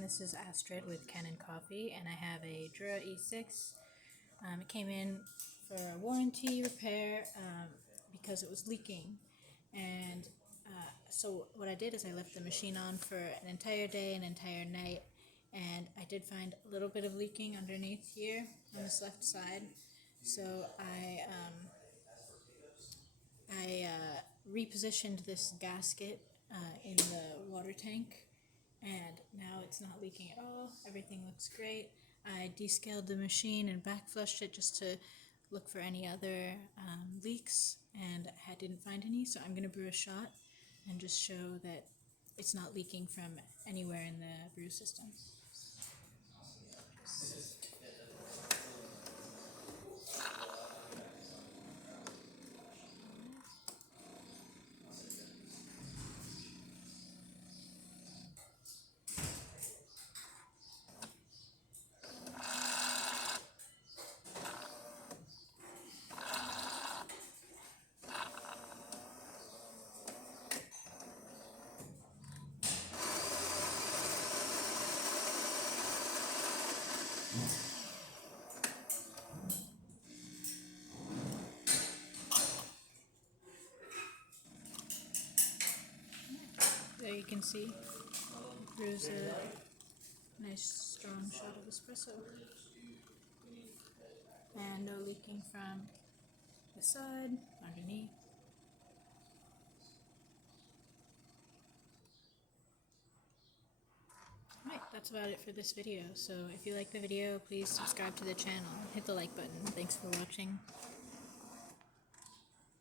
This is Astrid with Kanen Coffee, and I have a Jura E6. It came in for a warranty repair because it was leaking. And so what I did is I left the machine on for an entire day, an entire night, and I did find a little bit of leaking underneath here on this left side. So I repositioned this gasket in the water tank, and now it's not leaking at all. Everything looks great. I descaled the machine and backflushed it just to look for any other leaks, and I didn't find any, so I'm going to brew a shot and just show that it's not leaking from anywhere in the brew system. There you can see, brews a nice strong shot of espresso. And no leaking from the side, underneath. Alright, that's about it for this video. So if you like the video, please subscribe to the channel. Hit the like button. Thanks for watching.